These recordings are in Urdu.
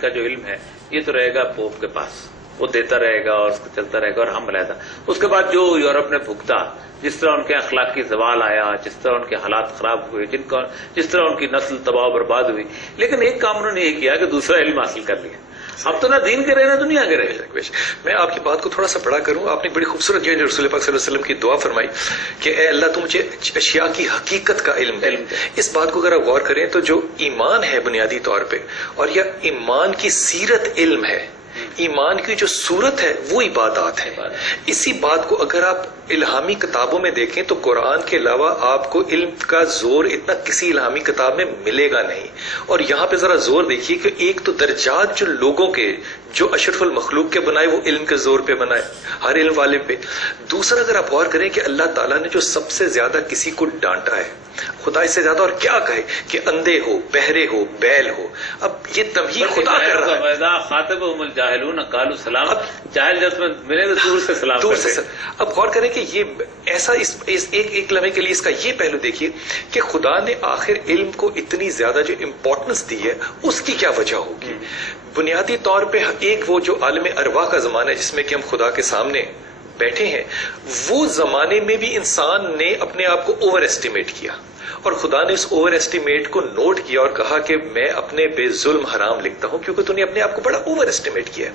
کا جو علم ہے یہ تو رہے گا پوپ کے پاس، وہ دیتا رہے گا اور اس کو چلتا رہے گا اور ہم علیحدہ. اس کے بعد جو یورپ نے بھگتا، جس طرح ان کے اخلاقی زوال آیا، جس طرح ان کے حالات خراب ہوئے، جس طرح ان کی نسل تباہ و برباد ہوئی، لیکن ایک کام انہوں نے یہ کیا کہ دوسرا علم حاصل کر لیا. اب تو نہ دین کے رہے نہ دنیا کے رہے. میں آپ کی بات کو تھوڑا سا بڑا کروں. آپ نے بڑی خوبصورت جو رسول پاک صلی اللہ علیہ وسلم کی دعا فرمائی کہ اے اللہ تو مجھے اشیاء کی حقیقت کا علم دے. اس بات کو اگر آپ غور کریں تو جو ایمان ہے بنیادی طور پہ، اور یہ ایمان کی سیرت علم ہے، ایمان کی جو صورت ہے وہ عبادات ہے. اسی بات کو اگر آپ الہامی کتابوں میں دیکھیں تو قرآن کے علاوہ آپ کو علم کا زور اتنا کسی الہامی کتاب میں ملے گا نہیں. اور یہاں پہ ذرا زور دیکھیے کہ ایک تو درجات جو لوگوں کے، جو اشرف المخلوق کے بنائے، وہ علم کے زور پہ بنائے ہر علم والے پہ. دوسرا اگر آپ غور کریں کہ اللہ تعالیٰ نے جو سب سے زیادہ کسی کو ڈانٹا ہے، خدا اس سے زیادہ اور کیا کہے کہ اندھے ہو، بہرے ہو، بیل ہو. اب یہ تمہید خدا کر رہا ہے. خاطبهم الجاہلون قالوا سلام. جاہل جب ملے تو دور سے سلام دور سے. اب غور کریں کہ یہ ایسا ایک لمحے کے لیے اس کا یہ پہلو دیکھیے کہ خدا نے آخر علم کو اتنی زیادہ جو امپورٹنس دی ہے اس کی کیا وجہ ہوگی. بنیادی طور پہ ایک وہ جو عالم ارواح کا زمانہ ہے جس میں کہ ہم خدا کے سامنے بیٹھے ہیں، وہ زمانے میں بھی انسان نے اپنے آپ کو اوور ایسٹیمیٹ کیا، اور خدا نے اس اوور ایسٹیمیٹ کو نوٹ کیا اور کہا کہ میں اپنے بے ظلم حرام لکھتا ہوں کیونکہ تو نے اپنے آپ کو بڑا اوور ایسٹیمیٹ کیا.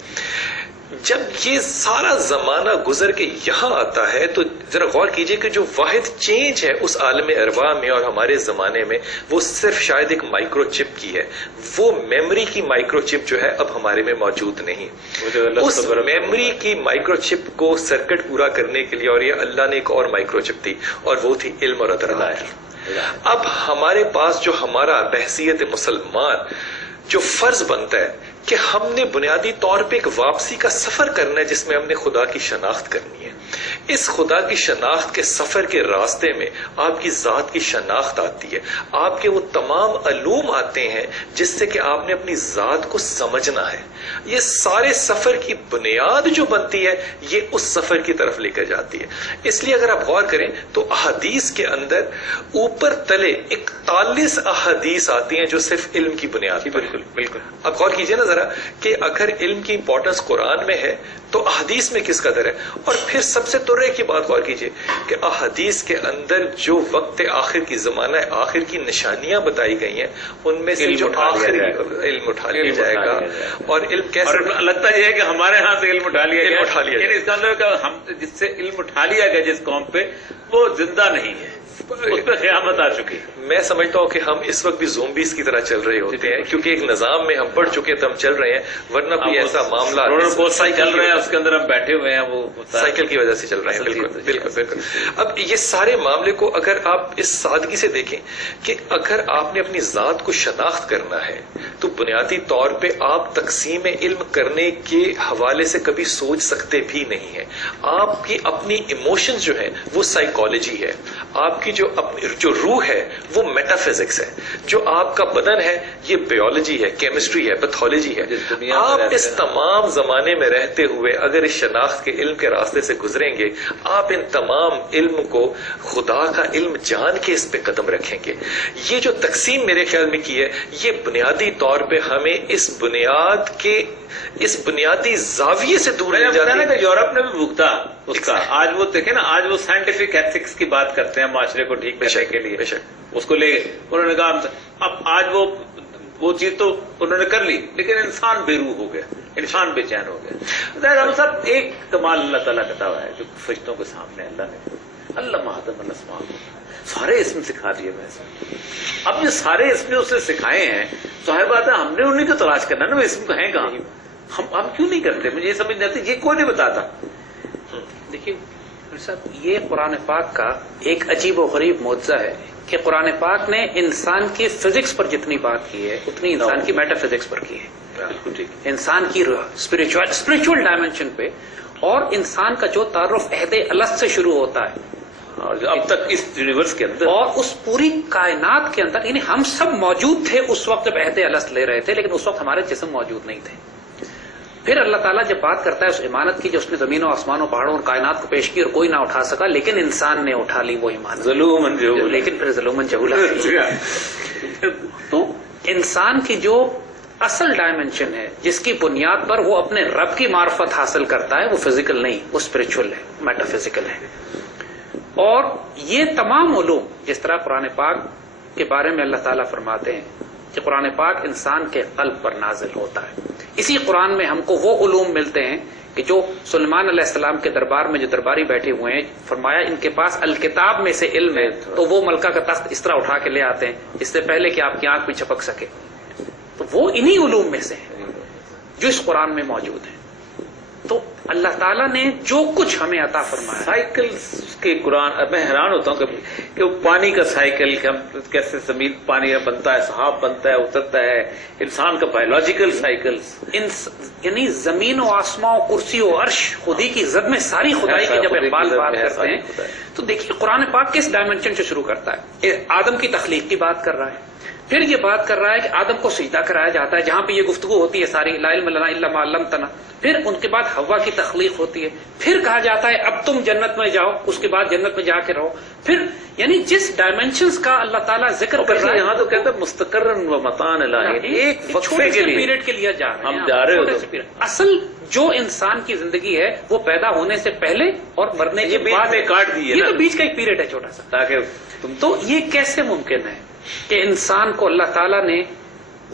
جب یہ سارا زمانہ گزر کے یہاں آتا ہے تو ذرا غور کیجئے کہ جو واحد چینج ہے اس عالم ارواح میں اور ہمارے زمانے میں، وہ صرف شاید ایک مائکرو چپ کی ہے. وہ میموری کی مائکرو چپ جو ہے اب ہمارے میں موجود نہیں. اس میموری کی مائکرو چپ کو سرکٹ پورا کرنے کے لیے اور یہ اللہ نے ایک اور مائکرو چپ دی، اور وہ تھی علم اور ادراک. اب ہمارے پاس جو ہمارا بحثیت مسلمان جو فرض بنتا ہے کہ ہم نے بنیادی طور پہ ایک واپسی کا سفر کرنا ہے جس میں ہم نے خدا کی شناخت کرنی ہے. اس خدا کی شناخت کے سفر کے راستے میں آپ کی ذات کی شناخت آتی ہے، آپ کے وہ تمام علوم آتے ہیں جس سے کہ آپ نے اپنی ذات کو سمجھنا ہے. یہ سارے سفر کی بنیاد جو بنتی ہے یہ اس سفر کی طرف لے کر جاتی ہے. اس لیے اگر آپ غور کریں تو احادیث کے اندر اوپر تلے 41 احادیث آتی ہیں جو صرف علم کی بنیاد پر. بالکل. اب غور کیجئے نا ذرا کہ اگر علم کی امپورٹنس قرآن میں ہے تو احادیث میں کس قدر ہے. اور پھر سب سے ترے کی بات غور کیجئے کہ احادیث کے اندر جو وقت آخر کی زمانہ آخر کی نشانیاں بتائی گئی ہیں ان میں سے جو آخری علم اٹھا لیا جائے گا. اور علم کیسے لگتا یہ ہے کہ ہمارے ہاں سے علم اٹھا لیا گیا، یعنی اس کا مطلب ہم جس سے علم اٹھا لیا گیا جس قوم پہ وہ زندہ نہیں ہے، اس پہ قیامت آ چکی. میں سمجھتا ہوں کہ ہم اس وقت بھی زومبیز کی طرح چل رہے ہوتے ہیں کیونکہ ایک نظام میں ہم پڑھ چکے تو ہم چل رہے ہیں، ورنہ کوئی ایسا معاملہ چل رہے ہیں اس کے اندر ہم بیٹھے ہوئے ہیں، وہ سائیکل کی وجہ سے چل رہے ہیں. بالکل بالکل بالکل. اب یہ سارے معاملے کو اگر آپ اس سادگی سے دیکھیں کہ اگر آپ نے اپنی ذات کو شناخت کرنا ہے تو بنیادی طور پہ آپ تقسیم علم کرنے کے حوالے سے کبھی سوچ سکتے بھی نہیں ہیں. آپ کی اپنی ایموشنز جو ہیں وہ سائیکالوجی ہے، آپ کی جو روح ہے وہ میٹا فزکس ہے، جو آپ کا بدن ہے یہ بیولوجی ہے، کیمسٹری ہے، پیتھولوجی ہے. آپ اس تمام زمانے میں رہتے ہوئے اگر اس شناخت کے علم کے راستے سے گزریں گے، آپ ان تمام علم کو خدا کا علم جان کے اس پہ قدم رکھیں گے. یہ جو تقسیم میرے خیال میں کی ہے یہ بنیادی طور پہ ہمیں اس بنیادی زاویے سے دور لے جاتی ہے. یورپ نے بھی بھگتا اس کا. آج وہ دیکھیں نا، آج وہ سائنٹیفک ایتھکس کی بات کرتے ہیں معاشرے کو ٹھیک کرنے کے لیے، اس کو لے انہوں نے کہا اب آج وہ چیز تو انہوں نے کر لی لیکن انسان بے روح ہو گیا، انسان بے چین ہو گیا. ہم سب ایک کمال اللہ تعالیٰ کا ہے جو فرشتوں کے سامنے اللہ نے اللہ آدم الاسماء سارے اسم سکھا دیے. ویسے اب یہ سارے اسم اس نے سکھائے ہیں، ظاہر بات ہے ہم نے انہیں کو تلاش کرنا نا، وہ اسم ہیں کہاں، ہم کیوں نہیں کرتے؟ مجھے یہ سمجھ نہیں آتی، یہ کوئی نہیں بتاتا. دیکھیے صاحب، یہ قرآن پاک کا ایک عجیب و غریب معجزہ ہے کہ قرآن پاک نے انسان کی فزکس پر جتنی بات کی ہے اتنی انسان کی میٹا فزکس پر کی ہے. انسان کی اسپرچول ڈائمینشن پہ، اور انسان کا جو تعارف عہد الست سے شروع ہوتا ہے اور جو اب تک اس یونیورس کے اندر اور اس پوری کائنات کے اندر، یعنی ہم سب موجود تھے اس وقت جب عہد الست لے رہے تھے، لیکن اس وقت ہمارے جسم موجود نہیں تھے. پھر اللہ تعالیٰ جب بات کرتا ہے اس امانت کی جو اس نے زمین و آسمان و پہاڑوں اور کائنات کو پیش کی اور کوئی نہ اٹھا سکا، لیکن انسان نے اٹھا لی وہ امانت، ظلومن جہولا. لیکن پھر ظلومن جہولا. تو انسان کی جو اصل ڈائمنشن ہے جس کی بنیاد پر وہ اپنے رب کی معرفت حاصل کرتا ہے، وہ فزیکل نہیں، وہ اسپرچل ہے، میٹا فزیکل ہے. اور یہ تمام علوم، جس طرح قرآن پاک کے بارے میں اللہ تعالیٰ فرماتے ہیں کہ قرآن پاک انسان کے قلب پر نازل ہوتا ہے، اسی قرآن میں ہم کو وہ علوم ملتے ہیں کہ جو سلیمان علیہ السلام کے دربار میں جو درباری بیٹھے ہوئے ہیں، فرمایا ان کے پاس الکتاب میں سے علم ہے، تو وہ ملکہ کا تخت اس طرح اٹھا کے لے آتے ہیں اس سے پہلے کہ آپ کی آنکھ بھی چھپک سکے. تو وہ انہی علوم میں سے ہیں جو اس قرآن میں موجود ہیں. تو اللہ تعالیٰ نے جو کچھ ہمیں عطا فرمایا، سائیکلز کے قرآن، میں حیران ہوتا ہوں کبھی کہ وہ پانی کا سائیکل، کہ ہم کیسے زمین پانی بنتا ہے، سحاب بنتا ہے، اترتا ہے، انسان کا بایولوجیکل سائیکلز، یعنی زمین و آسمان و کرسی و عرش خودی کی زد میں ساری خدائی کی جب اقبال بات کرتے ہیں تو دیکھیے قرآن پاک کس ڈائمنشن سے شروع کرتا ہے. آدم کی تخلیق کی بات کر رہا ہے، پھر یہ بات کر رہا ہے کہ آدم کو سجدہ کرایا جاتا ہے، جہاں پہ یہ گفتگو ہوتی ہے ساری، لا علم لنا الا ما علمتنا. پھر ان کے بعد حوا کی تخلیق ہوتی ہے، پھر کہا جاتا ہے اب تم جنت میں جاؤ، اس کے بعد جنت میں جا کے رہو. پھر یعنی جس ڈائمنشنز کا اللہ تعالیٰ ذکر کر رہا ہے، یہاں تو کہتا ہے مستقرن و متان الہی، ایک وقفے کے لیے پیریڈ کے لیے جا رہے ہیں ہم جا رہے چھوٹے سے period. اصل جو انسان کی زندگی ہے وہ پیدا ہونے سے پہلے اور مرنے کے بیچ بعد میں کاٹ دی ہے یہ نا، تو بیچ کا ایک پیریڈ ہے چھوٹا سا. تاکہ تو یہ کیسے ممکن ہے کہ انسان کو اللہ تعالیٰ نے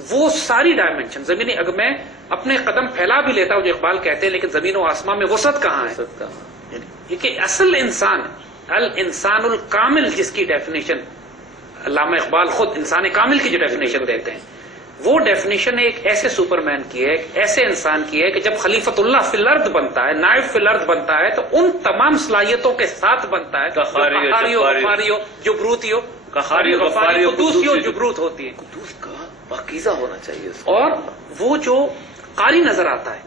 وہ ساری ڈائمنشن زمینی، اگر میں اپنے قدم پھیلا بھی لیتا ہوں جو اقبال کہتے ہیں، لیکن زمین و آسمان میں وسعت کہاں ہے؟ یہ کہ اصل انسان، الانسان الکامل، جس کی ڈیفینیشن علامہ اقبال خود انسان کامل کی جو ڈیفینیشن دیتے ہیں، وہ ڈیفینیشن ایک ایسے سپرمین کی ہے، ایک ایسے انسان کی ہے کہ جب خلیفۃ اللہ فی الارض بنتا ہے، نائب فی الارض بنتا ہے، تو ان تمام صلاحیتوں کے ساتھ بنتا ہے، قہاری غفاری ہو، جبروتی ہو، قہاری غفاری قدوسی ہو، جبروت ہوتی ہے. قدوس کا پاکیزہ ہونا چاہیے اس کو. اور وہ جو قاری نظر آتا ہے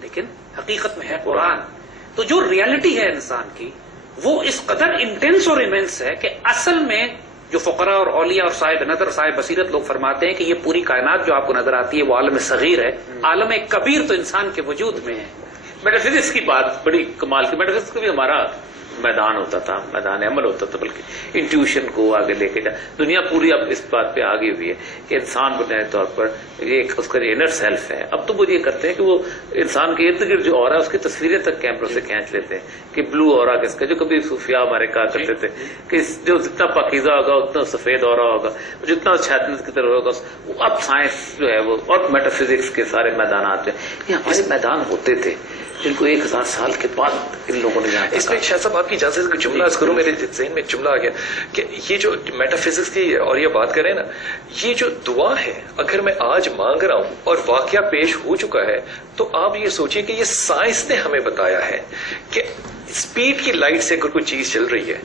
لیکن حقیقت میں ہے قرآن. تو جو ریالٹی ہے انسان کی وہ اس قدر انٹینس اور ایمنس ہے کہ اصل میں جو فقراء اور اولیاء اور صاحب نظر صاحب بصیرت لوگ فرماتے ہیں کہ یہ پوری کائنات جو آپ کو نظر آتی ہے وہ عالم صغیر ہے، عالم کبیر تو انسان کے وجود میں ہے. میٹا فزکس کی بات بڑی کمال کی. میٹا فزکس کا بھی ہمارا میدان ہوتا تھا، میدان عمل ہوتا تھا، بلکہ انٹیوشن کو آگے لے کے جا. دنیا پوری اب اس بات پہ آگے ہوئی ہے کہ انسان بنیادی طور پر یہ اس کا انر سیلف ہے. اب تو وہ یہ کرتے ہیں کہ وہ انسان کے ارد گرد جو اورا ہے اس کی تصویریں تک کیمروں سے کھینچ لیتے ہیں کہ بلو اورا کس کا، جو کبھی صوفیاء ہمارے کہا کرتے تھے کہ جو جتنا پاکیزہ ہوگا اتنا سفید اورا ہوگا، جتنا چھتنس کی طرح ہوگا. اب سائنس جو ہے وہ اور میٹا فزکس کے سارے میدانات جو ہیں یہ ہمارے میدان ہوتے تھے جن کو 1000 سال کے بعد ان لوگوں نے جانا. اس میں شاہ صاحب آپ کی اجازت جملہ کروں، میرے ذہن میں جملہ آ گیا کہ یہ جو میٹا فزکس کی اور یہ بات کریں نا، یہ جو دعا ہے اگر میں آج مانگ رہا ہوں اور واقعہ پیش ہو چکا ہے تو آپ یہ سوچیں کہ یہ سائنس نے ہمیں بتایا ہے کہ اسپیڈ کی لائٹ سے اگر کوئی چیز چل رہی ہے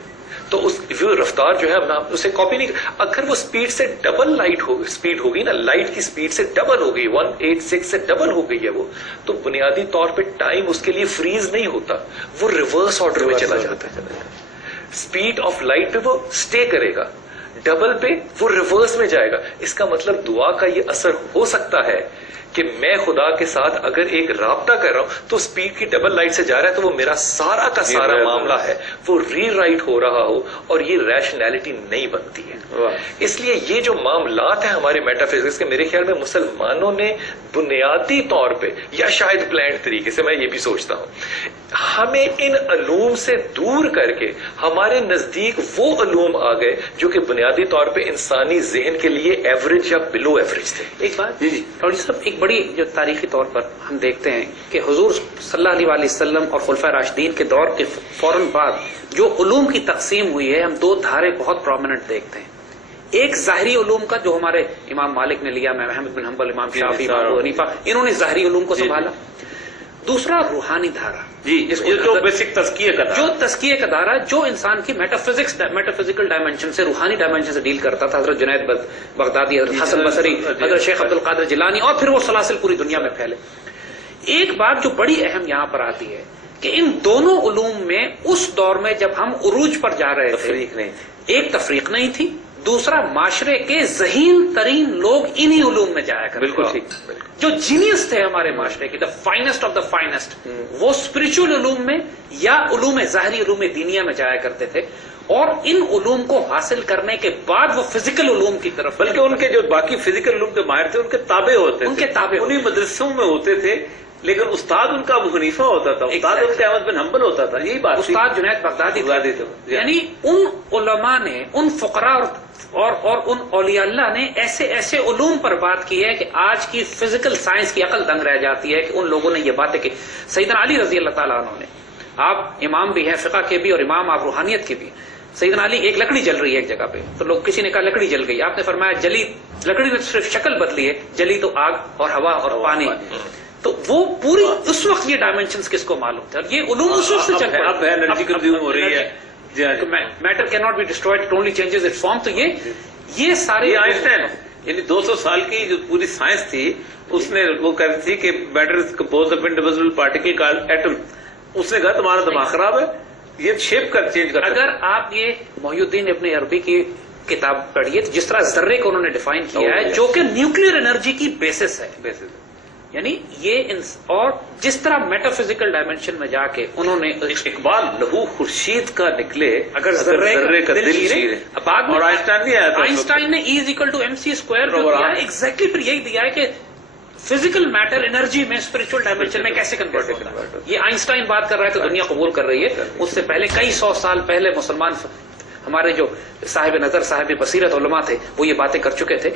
تو اس وہ رفتار جو ہے ہم اسے کاپی نہیں، اگر وہ اسپیڈ سے ڈبل اسپیڈ ہوگی نا، لائٹ کی اسپیڈ سے ڈبل ہو گئی، 186 سے ڈبل ہو گئی ہے وہ، تو بنیادی طور پہ ٹائم اس کے لیے فریز نہیں ہوتا، وہ ریورس آرڈر میں چلا جاتا ہے. اسپیڈ آف لائٹ پہ وہ سٹے کرے گا، ڈبل پہ وہ ریورس میں جائے گا. اس کا مطلب دعا کا یہ اثر ہو سکتا ہے کہ میں خدا کے ساتھ اگر ایک رابطہ کر رہا ہوں تو اسپیڈ کی ڈبل لائٹ سے جا رہا ہے تو وہ میرا سارا کا سارا معاملہ ہے وہ ری رائٹ ہو رہا ہو اور یہ ریشنلٹی نہیں بنتی ہے. اس لیے یہ جو معاملات ہیں ہمارے میٹا فزکس کے، میرے خیال میں مسلمانوں نے بنیادی طور پہ یا شاید پلانڈ طریقے سے، میں یہ بھی سوچتا ہوں، ہمیں ان علوم سے دور کر کے ہمارے نزدیک وہ علوم آ گئے جو کہ بنیادی طور پہ انسانی ذہن کے لیے ایوریج یا بلو ایوریج تھے. ایک بات جی صاحب، ایک بڑی جو تاریخی طور پر ہم دیکھتے ہیں کہ حضور صلی اللہ علیہ وسلم اور خلفائے راشدین کے دور کے فوراً بعد جو علوم کی تقسیم ہوئی ہے، ہم 2 دھارے بہت پرومیننٹ دیکھتے ہیں. ایک ظاہری علوم کا جو ہمارے امام مالک نے لیا، احمد بن حنبل، امام شافعی، امام ابو حنیفہ، انہوں نے ظاہری علوم کو سنبھالا. دوسرا روحانی دھارا، جو بیسک تزکیہ کا جو تزکیے کا دھارا جو انسان کی میٹافزیکل ڈائمنشن سے، روحانی ڈائمنشن سے ڈیل کرتا تھا. حضرت جنید بغدادی، حضرت حسن بصری، حضرت شیخ عبد القادر جیلانی، اور پھر وہ سلاسل پوری دنیا میں پھیلے. ایک بات جو بڑی اہم یہاں پر آتی ہے کہ ان دونوں علوم میں اس دور میں جب ہم عروج پر جا رہے تھے، ایک تفریق نہیں تھی، دوسرا معاشرے کے ذہین ترین لوگ انہی علوم میں جایا کرتے. بالکل ٹھیک. جو جینیس تھے ہمارے معاشرے کے، دا فائنسٹ آف دا فائنسٹ، وہ اسپرچل علوم میں یا علوم ظاہری علوم دینیا میں جایا کرتے تھے. اور ان علوم کو حاصل کرنے کے بعد وہ فزیکل علوم کی طرف، بلکہ ان کے جو باقی فزیکل علوم کے ماہر تھے ان کے تابع ہوتے تھے، ان کے تابع انہی مدرسوں میں ہوتے تھے، لیکن استاد ان کا ابو حنیفہ ہوتا تھا، استاد ان کا احمد بن حنبل ہوتا تھا، یہی بات تھی۔ استاد جنید بغدادی تھے۔ یعنی ان علماء نے، ان فقراء اور ان اولیاء اللہ نے ایسے ایسے علوم پر بات کی ہے کہ آج کی فزیکل سائنس کی عقل دنگ رہ جاتی ہے کہ ان لوگوں نے یہ باتیں کی۔ سیدنا علی رضی اللہ تعالیٰ عنہ نے، آپ امام بھی ہیں فقہ کے بھی اور امام آپ روحانیت کے بھی، سیدنا علی ایک لکڑی جل رہی ہے ایک جگہ پہ، تو لوگ کسی نے کہا لکڑی جل گئی، آپ نے فرمایا جلی لکڑی نے صرف شکل بدلی ہے، جلی تو آگ اور ہوا اور پانی۔ تو وہ پوری اس وقت یہ ڈائمینشنز کس کو معلوم تھے، اور یہ علوم اس وقت سے چل پڑے۔ اب انرجی کنزیوم ہو رہی ہے، میٹر کی not be destroyed, it only changes its form. تو یہ سارے یہ آئنسٹائن یعنی 200 سال کی جو پوری سائنس تھی اس نے وہ کہتی تھی کہ matter is composed of individual particle called atom, اس نے کہا تمہارا دماغ خراب ہے، یہ شیپ کر چینج کر۔ اگر آپ یہ محی الدین ابن عربی کی کتاب پڑھیے تو جس طرح ذرے کو انہوں نے ڈیفائن کیا ہے، جو کہ نیوکلیر انرجی کی بیسس ہے، یعنی یہ اور جس طرح میٹا فزیکل ڈائمینشن میں جا کے انہوں نے اقبال لہو خورشید کا نکلے اگر ذرے کا دل چیرے، بعد اور آئنسٹائن نہیں آیا تھا، آئنسٹائن نے E = mc² ایگزیکٹلی پھر یہی دیا ہے کہ فزیکل میٹر انرجی میں اسپرچل ڈائمینشن میں کیسے کنورٹ ہوتا ہے۔ یہ آئنسٹائن بات کر رہا ہے تو دنیا قبول کر رہی ہے، اس سے پہلے کئی سو سال پہلے مسلمان ہمارے جو صاحب نظر صاحب بصیرت علماء تھے وہ یہ باتیں کر چکے تھے۔